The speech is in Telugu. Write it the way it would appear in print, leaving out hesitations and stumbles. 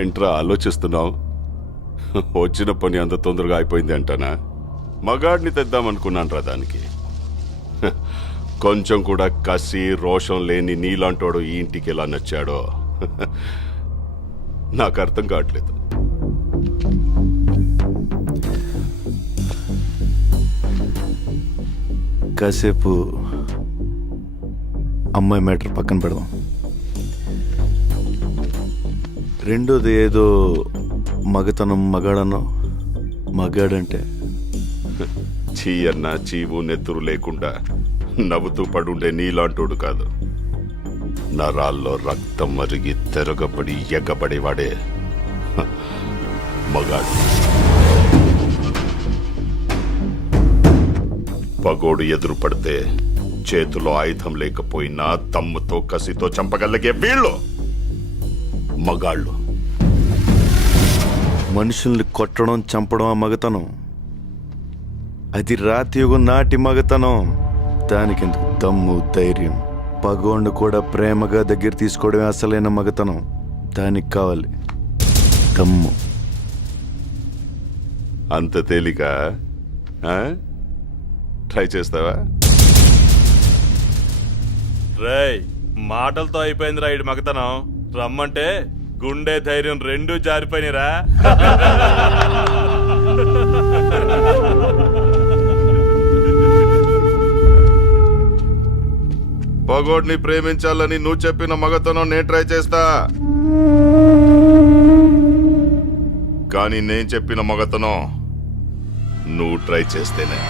ఏంట్రా ఆలోచిస్తున్నావు? వచ్చిన పని అంత తొందరగా అయిపోయింది అంటానా? మగాడిని తెద్దామనుకున్నాను రా దానికి. కొంచెం కూడా కసి రోషం లేని నీలాంటోడు ఈ ఇంటికి ఎలా నచ్చాడో నాకు అర్థం కావట్లేదు. కాసేపు అమ్మాయి మ్యాటర్ పక్కన పెడదాం. రెండోది ఏదో మగతనం మగాడనో. మగాడంటే చీ అన్న చీవు నెత్తురు లేకుండా నవ్వుతూ పడుండే నీలాంటోడు కాదు. నరాల్లో రక్తం మరిగి తెరగబడి ఎగ్గబడేవాడే మగాడు. పగోడు ఎదురు పడితే చేతిలో ఆయుధం లేకపోయినా దమ్ముతో కసితో చంపగలిగే వీళ్ళు మగాళ్ళు. మనుషుల్ని కొట్టడం చంపడం ఆ మగతనం. అది రాతియుగం నాటి మగతనం. దానికెందుకు దమ్ము ధైర్యం? పగోండు కూడా ప్రేమగా దగ్గర తీసుకోవడమే అసలైన మగతనం. దానికి కావాలి దమ్ము. అంత తేలిక? ట్రై చేస్తావా? రేయ్, మాటలతో అయిపోయిందిరా ఇటు మగతనం. రమ్మంటే గుండె ధైర్యం రెండూ జారిపోయినరా. పగోడిని ప్రేమించాలని నువ్వు చెప్పిన మగతనం నేను ట్రై చేస్తా, కానీ నేను చెప్పిన మగతనం నువ్వు ట్రై చేస్తేనే.